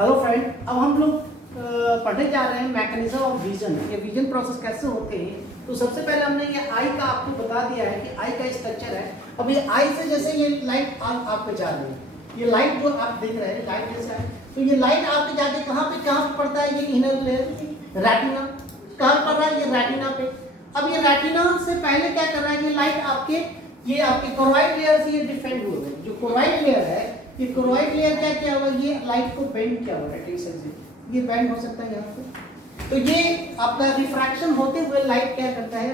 Hello friend, अब हम लोग पढ़ने जा रहे हैं मैकेनिज्म ऑफ विजन। ये विजन प्रोसेस कैसे होते हैं। तो सबसे पहले हमने ये आई का आपको बता दिया है कि आई का स्ट्रक्चर है। अब ये आई से जैसे ये लाइट आप पे जा रही है, ये लाइट जो आप देख रहे हैं लाइट जैसा है, तो ये लाइट आपके जाके कहाँ पे पड़ता है, ये इनर लेयर रेटिना। कहाँ पड़ रहा है, ये रेटिना पे। अब ये रेटिना से पहले क्या कर रहा है, ये लाइट आपके कोरोइड लेयर से ये डिफेंड हो रहे हैं। जो कोरोइड लेयर है, ये कोरोइड लेयर क्या किया हुआ, ये लाइट को बेंड किया हुआ है टेंशन से, ये बेंड हो सकता है यहाँ पे। तो ये आपका रिफ्रैक्शन होते हुए लाइट क्या करता है,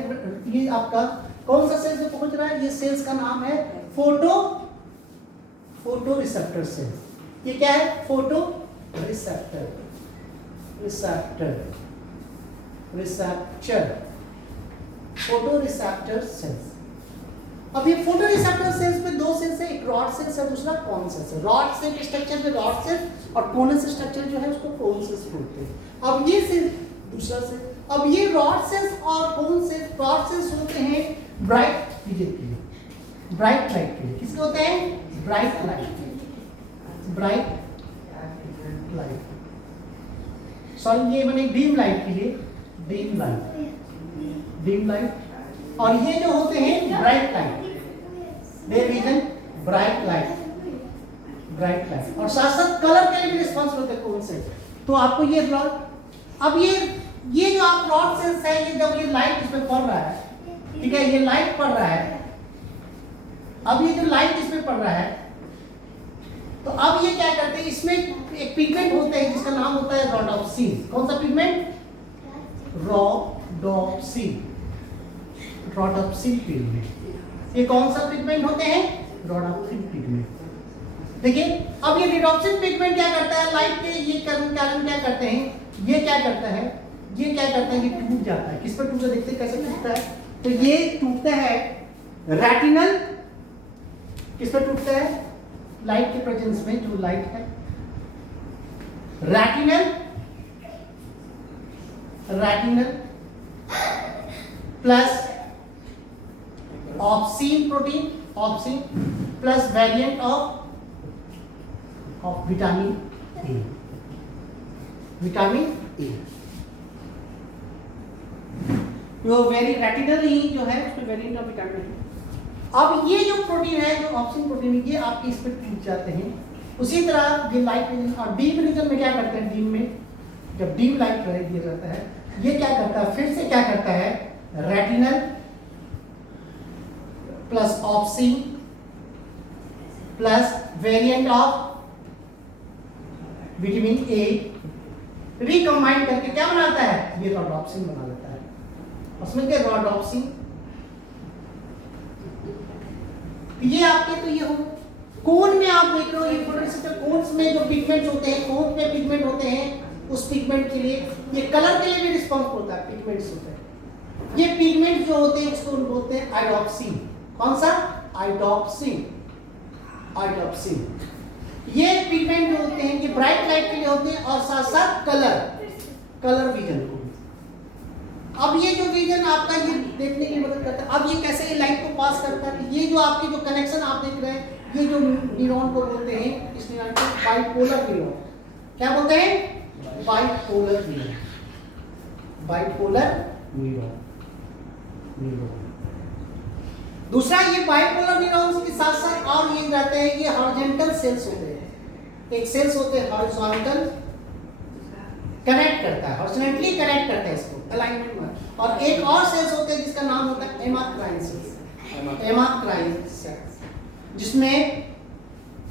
ये आपका कौन सा सेल से पहुंच रहा है, ये सेल्स का नाम है फोटो रिसेप्टर सेल। ये क्या है, photo receptor photo receptor cells. अब ये फोटो रिसेप्टर सेल्स में दो सेल्स है, एक रॉड सेल्स है, दूसरा कोन सेल्स है। रॉड सेल के स्ट्रक्चर में रॉड सेल्स और कोन स्ट्रक्चर जो है उसको कोन सेल्स बोलते हैं। अब ये सेल दूसरा सेल, अब ये रॉड सेल्स और कोन सेल्स, रॉड सेल्स होते हैं ब्राइट विजन के लिए, ब्राइट लाइट के लिए। किसके होते हैं, ब्राइट लाइट, सॉरी ये बने डीम लाइट के लिए, डीम लाइट। और ये जो होते हैं ब्राइट लाइट, दे विजन ब्राइट लाइट। और साथ साथ कलर के लिए भी रिस्पॉन्सिबल होते हैं कौन से। तो आपको ये रॉड, अब ये जो आप रॉड सेल्स है, ये जब ये लाइट इसमें पड़ रहा है, ठीक है, ये लाइट पड़ रहा है। अब ये जो लाइट इसमें पड़ रहा है, तो अब ये क्या करते हैं, इसमें एक पिगमेंट होता है जिसका नाम होता है रोडोप्सिन। कौन सा पिगमेंट, रोडोप्सिन पिगमेंट। ये कौन सा पिगमेंट होते हैं, रोडोप्सिन पिगमेंट। देखिए अब ये रोडोप्सिन पिगमेंट क्या करता है, लाइट के ये कारण क्या करते हैं, ये क्या करता है, ये टूट जाता है। किस पर टूटता है, देखते हैं कैसे टूटता है। तो ये टूटता है रेटिनल, किस पर टूटता है, लाइट के प्रेजेंस में, जो लाइट है retinal plus obscene protein, plus variant of vitamin A. जो वेरी रेटिनल ही जो है उसमें वेरिएंट ऑफ विटामिन ए। अब ये जो प्रोटीन है, जो ऑप्सिन प्रोटीन है, ये आपके इस पे टूट जाते हैं। उसी तरह ये लाइट रीजन और डीप रीजन में क्या करते हैं, डीम में जब डीम लाइट दिया जाता है, ये क्या करता है, फिर से क्या करता है, retinal plus obscene plus variant of vitamin A recombine करके क्या बनाता है, ये रोडोप्सिन बना लेता है। उसमें क्या रोडोप्सिन, ये आपके, तो ये हो कोन में आप देख रहे हो, ये फोटोरिसेप्टर कोन्स में जो पिगमेंट्स होते हैं, कोन में पिगमेंट होते हैं, उस पिगमेंट के लिए, ये कलर के लिए भी रिस्पॉन्सिबल होता है, पिगमेंट्स होते हैं। ये पिगमेंट जो होते हैं इसको बोलते हैं आइडोप्सिन। कौन सा, आइडोप्सिन। ये पिगमेंट जो होते हैं ये ब्राइट लाइट के लिए होते हैं और साथ साथ कलर विजन को। अब ये जो विजन आपका ये देखने की मदद करता है। अब ये कैसे ये लाइट को पास करता है, ये जो आपके जो कनेक्शन आप देख रहे हैं, ये जो न्यूरॉन को बोलते हैं, इस न्यूरॉन को बाइपोलर न्यूरॉन। क्या बोलते हैं, बाइपोलर न्यूरॉन। दूसरा, ये बाइपोलर न्यूरॉन्स के साथ साथ और ये रहते हैं, ये हॉरिजॉन्टल सेल्स होते हैं। एक सेल्स होते हैं हॉरिजॉन्टल, कनेक्ट करता है, हॉरिजॉन्टली कनेक्ट करता है इसको अलाइनमेंट में। और एक और सेल्स होते हैं जिसका नाम होता है एमाक्राइन सेल्स,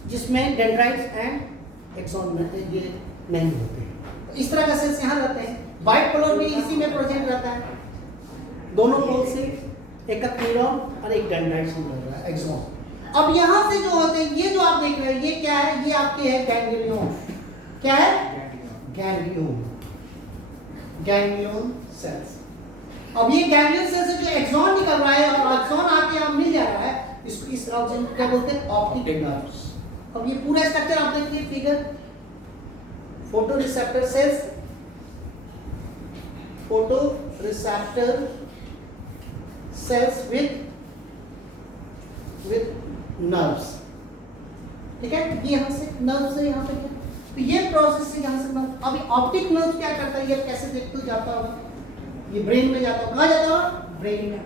जिसमें डेंड्राइट्स एंड एक्सॉन में ये नहीं होते हैं। तो इस तरह का सेल्स यहाँ रहते हैं। बाइपोलर भी इसी में प्रेजेंट रहता है, दोनों पोल से, एक न्यूरॉन और एक डेंड्राइट से मिल रहा है, एक्सॉन। अब यहाँ से जो होते हैं, ये जो आप देख रहे हैं, ये क्या है, ये आपके है गैंग्लियन। क्या है, गैंग्लियन सेल्स। अब ये गैंग्लियन सेल्स से जो एक्सॉन निकल रहा है और एक्सॉन आके यहाँ मिल जा रहा है, इसको इस ऑप्शन क्या बोलते हैं, ऑप्टिक नर्व्स। अब ये पूरा स्ट्रक्चर आप देखिए figure, photoreceptor sales, with nerves, ठीक है। ये यहाँ से नर्व से यहाँ पे क्या, तो ये प्रोसेस से यहाँ से अभी ऑप्टिक नर्व क्या करता है, ये कैसे देखते हो जाता होगा, ये ब्रेन में जाता होगा, कहाँ जाता होगा, ब्रेन में।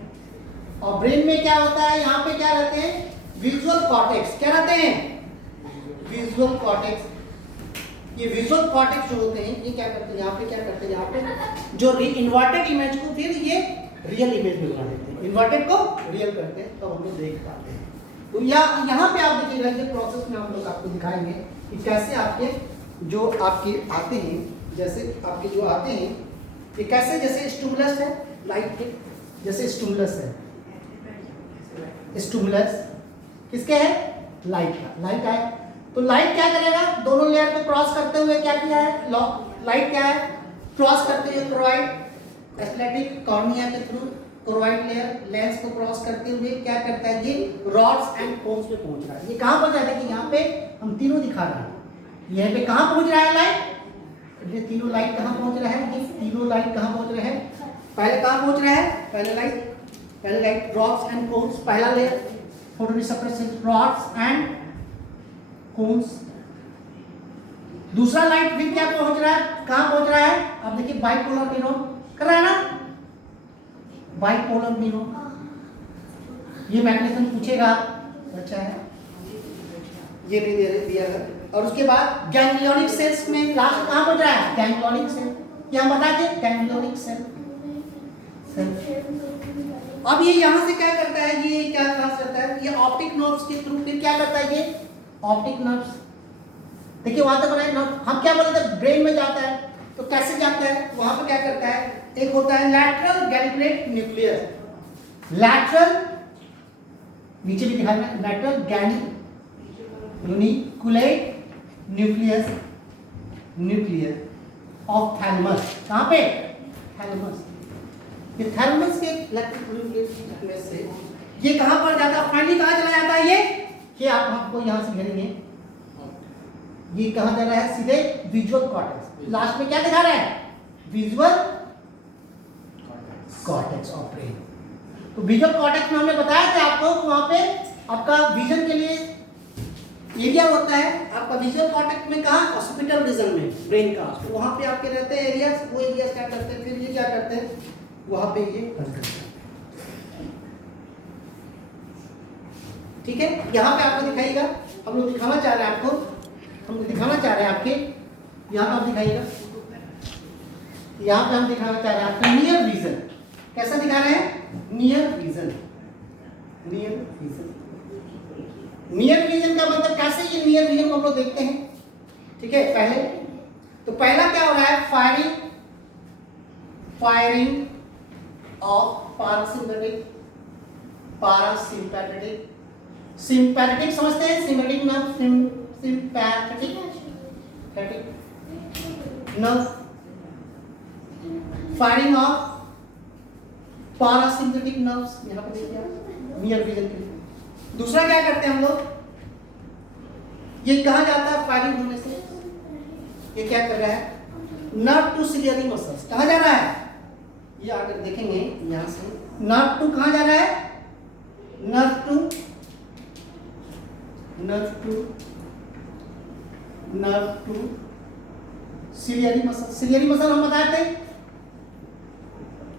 और ब्रेन में क्या होता है, यहाँ पे क्या रहते हैं, विजुअल कॉर्टेक्स, क्या रहते हैं, विजुअल कॉर्टेक्स। ये विजुअल कॉर्टेक्स जो होते हैं ये क्या करते हैं, यहाँ पे क्या करते हैं, यहाँ पे जो इन्वर्टेड इमेज को फिर ये रियल इमेज में बना देते हैं, इन्वर्टेड को रियल करते हैं, तो हम लोग देख पाते हैं। तो यहाँ पे आप देखिएगा, ये प्रोसेस में हम लोग आपको दिखाएंगे कि कैसे आपके जो आपके आते हैं, जैसे आपके जो आते हैं ये कैसे, जैसे स्टिमुलस है लाइट के, जैसे स्टिमुलस है, स्टिमुलस किसके है, लाइट का, लाइट का है। तो लाइट क्या करेगा, दोनों लेयर को क्रॉस करते हुए क्या किया है, लाइट क्या है, क्रॉस करते हुए क्रोइड एस्थेटिक कॉर्निया के थ्रू क्रोइड लेयर लेंस को क्रॉस करते हुए क्या करता है, ये रॉड्स एंड कोन्स पे पहुंच रहा है। ये कहां पहुंच रहा है, देखिए यहाँ पे हम तीनों दिखा रहे हैं, यहाँ पे कहां पहुंच रहा है लाइट, ये तीनों लाइट कहां पहुंच रहा है, ये तीनों लाइट कहां पहुंच रहे हैं, पहले कहां पहुंच रहा है, पहले लाइट रॉड्स एंड कोन्स, पहला layer photoreceptor rods and cones. दूसरा लाइट फिर क्या पहुंच रहा है, कहां पहुंच रहा है, आप देखिए बाइपोलर न्यूरॉन कर रहा है ना, बाइपोलर न्यूरॉन, ये मैग्नेटिज्म पूछेगा, अच्छा है ये नहीं दे रहे दिया है। और उसके बाद गैंग्लियोनिक सेल्स में लास्ट कहां पहुंच रहा है, गैंग्लियोनिक सेल, क्या हम बता दें, गैंग्लियोनिक सेल। अब ये यहां से क्या करता है, ये क्या कहां से आता है, ये ऑप्टिक नर्व्स के थ्रू फिर क्या करता है, ये ऑप्टिक नर्व्स, देखिए वहां तक है नर्व, हम क्या बोलते हैं ब्रेन में जाता है, तो कैसे जाता है, वहां पे क्या करता है, एक होता है लैटरल गैनिकुलेट न्यूक्लियस, लैटरल नीचे भी दिखा है, lateral geniculate nucleus, nucleus of thalamus, कहां पे, थैलेमस, ये थैलेमस के लैटरल न्यूक्लियस से ये कहां पर जाता है, फाइनली कहां चला जाता है, ये आप हमको यहां से घेरेंगे, ये कहां जा रहा है, सीधे विजुअल कॉर्टेक्स, लास्ट में क्या दिखा रहा है, विजुअल कॉर्टेक्स ऑफ ब्रेन। तो विजुअल कॉर्टेक्स में हमने बताया था आपको, वहां पे आपका विजन के लिए एरिया होता है, आपका विजुअल कॉर्टेक्स में कहां, ऑक्सीपिटल रीजन में ब्रेन का, तो वहां पे आपके रहते हैं एरियाज, वो एरियाज क्या करते हैं, फिर ये क्या करते हैं, वहां पे ये हल करते हैं, ठीक है। यहाँ पे आपको दिखाइएगा, हम लोग दिखाना चाह रहे हैं आपको, हम दिखाना चाह रहे हैं आपके, यहाँ पे आप दिखाइएगा, यहाँ पे हम दिखाना चाह रहे हैं आपका नियर विजन, कैसा दिखा रहे हैं, near vision, near vision, near vision का मतलब कैसे, ये नियर विजन को हम लोग देखते हैं, ठीक है। पहले तो पहला क्या हो रहा है, फायरिंग ऑफ पारासिम्पैथेटिक, सिंपैथेटिक समझते हैं, sympathetic nerve, sympathetic nerve, firing of parasympathetic nerves, यहां पे देखिए आप नियर विजन के लिए। दूसरा क्या करते हैं हम लोग, ये कहां जाता है, फायरिंग होने से ये क्या कर रहा है, नर्व टू सिलियरी मसल्स, कहां जा रहा है, ये आकर देखेंगे यहां से, नर्व टू कहां जा रहा है, nerve to ciliary muscle, ciliary muscle हम बताए थे,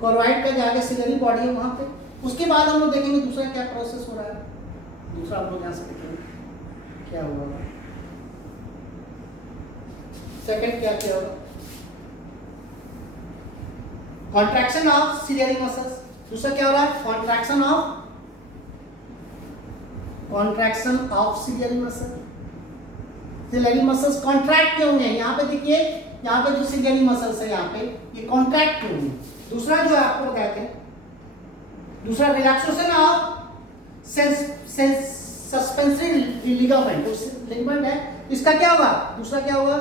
कॉर्वाइड का जाके सिलियरी बॉडी है वहां पे। उसके बाद हम लोग देखेंगे दूसरा क्या प्रोसेस हो रहा है, दूसरा हम लोग यहां से देखेंगे क्या हुआ, सेकंड क्या होगा, कॉन्ट्रैक्शन ऑफ सिलियरी मसल्स, दूसरा क्या हो रहा है, contraction of ciliary muscle, ciliary muscles contract क्यों होंगे, यहाँ पे देखिए, यहाँ पे जो सिलियरी मसल्स है यहाँ पे ये कॉन्ट्रैक्ट क्यों होंगे। दूसरा जो है आपको बताते हैं, दूसरा relaxation of suspensory ligament, ligament है, इसका क्या होगा, दूसरा क्या होगा,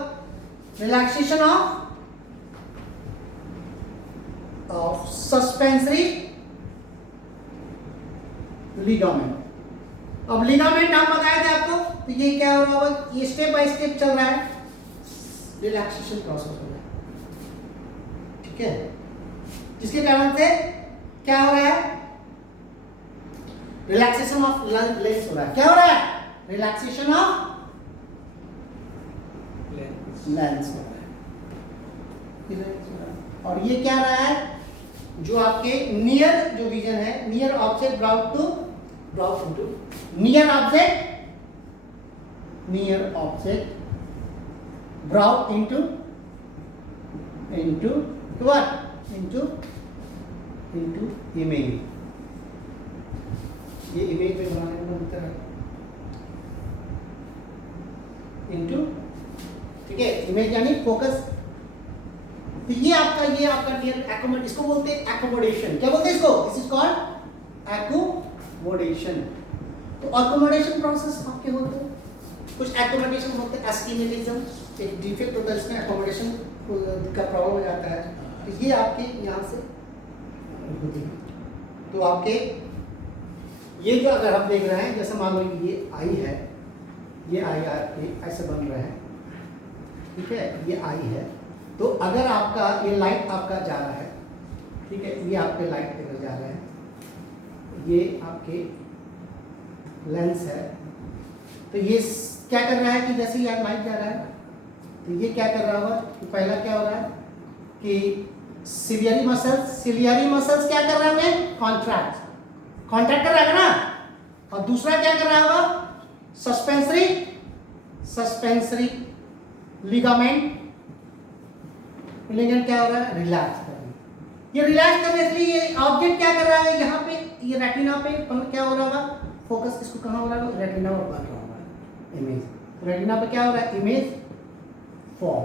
रिलैक्सेशन ऑफ सस्पेंसरी लिगामेंट। अब लिगामेंट हम बताए थे आपको, तो ये क्या हो रहा होगा, ये स्टेप बाय स्टेप चल रहा है, रिलैक्सेशन प्रोसेस हो रहा है, ठीक है, जिसके कारण से क्या हो रहा है, रिलैक्सेशन ऑफ लेंस हो रहा है, क्या हो रहा है, रिलैक्सेशन ऑफ लेंस हो रहा है। और ये क्या रहा है, जो आपके नियर जो विजन है, near object brought to near object brought into what, into image. ये इमेज में बनाने का मतलब है इनटू, ठीक है, इमेज यानी फोकस। तो ये आपका नियर एकोमोडेशन, इसको बोलते हैं एकोमोडेशन। क्या बोलते हैं इसको? This is called accommodation. तो एकोमोडेशन प्रोसेस आपके होते हैं, कुछ एकोमोडेशन होते हैं एस्टिमेटिज्म, एक डिफेक्ट होता है इसमें एकोमोडेशन का प्रॉब्लम हो जाता है। तो ये आपके यहाँ से होती है। तो आपके ये जो अगर हम देख रहे हैं, जैसे मान लो ये आई है, ये आई ऐसे बन रहा है, ठीक है, ये आई है। तो अगर आपका ये लाइट आपका जा रहा है, ठीक है, ये आपके लाइट इधर जा रहा है, ये आपके लेंस है। तो ये क्या कर रहा है कि जैसे ये लाइट जा रहा है, तो ये क्या कर रहा होगा कि पहला क्या हो रहा है कि सिलियरी मसल्स क्या कर रहा है, हमें कॉन्ट्रैक्ट कर रहा है ना। और दूसरा क्या कर रहा होगा, सस्पेंसरी लिगामेंट क्या हो रहा है, रिलैक्स कर रहा है। ये रिलैक्स करने के लिए ये ऑब्जेक्ट क्या कर रहा है, यहाँ पे ये रेटिना पे क्या हो रहा होगा, फोकस इसको कहाँ हो रहा है, रेटिना पर बन रहा होगा इमेज। रेटिना पे क्या हो रहा है, इमेज फॉर्म,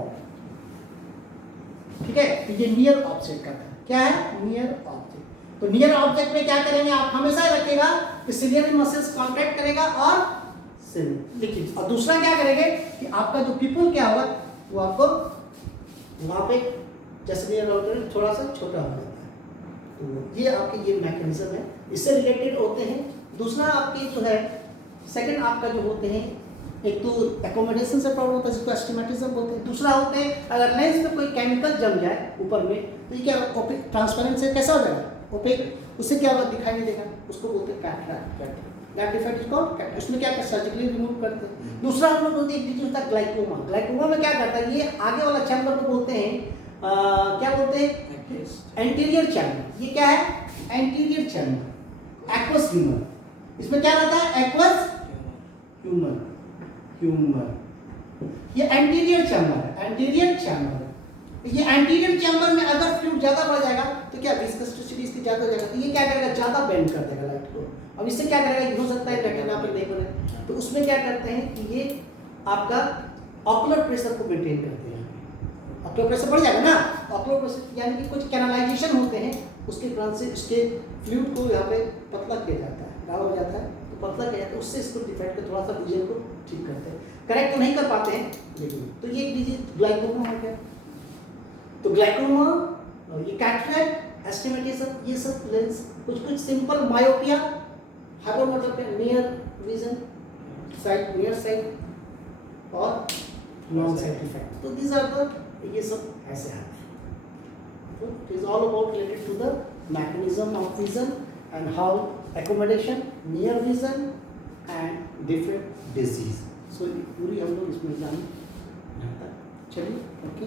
ठीक है। तो ये नियर ऑब्जेक्ट का था, क्या है, नियर ऑब्जेक्ट। तो नियर ऑब्जेक्ट में क्या करेंगे आप, हमेशा रखिएगा कि सिलियरी मसल्स कॉन्ट्रैक्ट करेगा और लिखिए। और दूसरा क्या करेंगे कि आपका जो पीपल क्या होगा वो आपको वहाँ पे जैसे थोड़ा सा छोटा हो जाता है। तो ये आपके ये मैकेनिज्म है, इससे रिलेटेड होते हैं। दूसरा आपके जो है सेकंड आपका जो होते हैं, एक तो एकोमोडेशन से प्रॉब्लम होता है जिसको एस्टिमेटिज्म बोलते हैं। दूसरा होते हैं अगर लेंस में कोई केमिकल जम जाए ऊपर में, तो ये क्या ट्रांसपेरेंट से कैसा हो जाएगा, ओपेक, उससे क्या होगा, दिखाई नहीं देगा, उसको बोलते हैं cataract. That defect is called cataract. उसमें क्या सर्जिकली रिमूव करते हैं। दूसरा हम लोग बोलते हैं एक डिजीज होता है ग्लाइकोमा में क्या करता है, ये आगे वाला चैम्बर को बोलते हैं क्या बोलते हैं, एंटीरियर चैम्बर। ये क्या है, एंटीरियर चैम्बर, एक्वस ह्यूमर। इसमें क्या रहता है, एक्वस ह्यूमर। ये एंटीरियर चैम्बर है, ये एंटीरियर चैम्बर में अगर फ्लूइड ज्यादा बढ़ जाएगा तो क्या विस्कोसिटी इसकी ज्यादा हो जाएगा, तो ये क्या करेगा, ज्यादा बेंड कर देगा लाइट को। अब इससे क्या करेगा, हो सकता है रेटिना पर नहीं बने, तो उसमें क्या करते हैं कि ये आपका ऑकुलर प्रेशर को मेंटेन करते हैं। ऑकुलर प्रेशर बढ़ जाएगा ना, ऑकुलर प्रेशर यानी कि कुछ कैनालाइजेशन होते हैं, उसके कारण से इसके फ्लूइड को यहाँ पे पतला किया जाता है, गाढ़ा हो जाता है, तो पतला किया जाता है, उससे इसको डिफेक्ट को थोड़ा सा विजन को ठीक करते हैं। करेक्ट तो नहीं कर पाते हैं लेकिन, तो ये डिजीज ग्लाइकोमा हो गया। तो ग्लाइकोमा, ये कैटरैक्ट, एस्टिमेटिज्म, ये सब लेंस, कुछ simple myopia, hypermetropia, near vision sight, near sight और लॉन्ग साइड डिफेक्ट। तो दीज आर द, ये सब ऐसे आते हैं। So it is all about related to the mechanism of vision and how accommodation, near vision and different disease. So पूरी हम लोग इसमें जान, चलिए, ओके।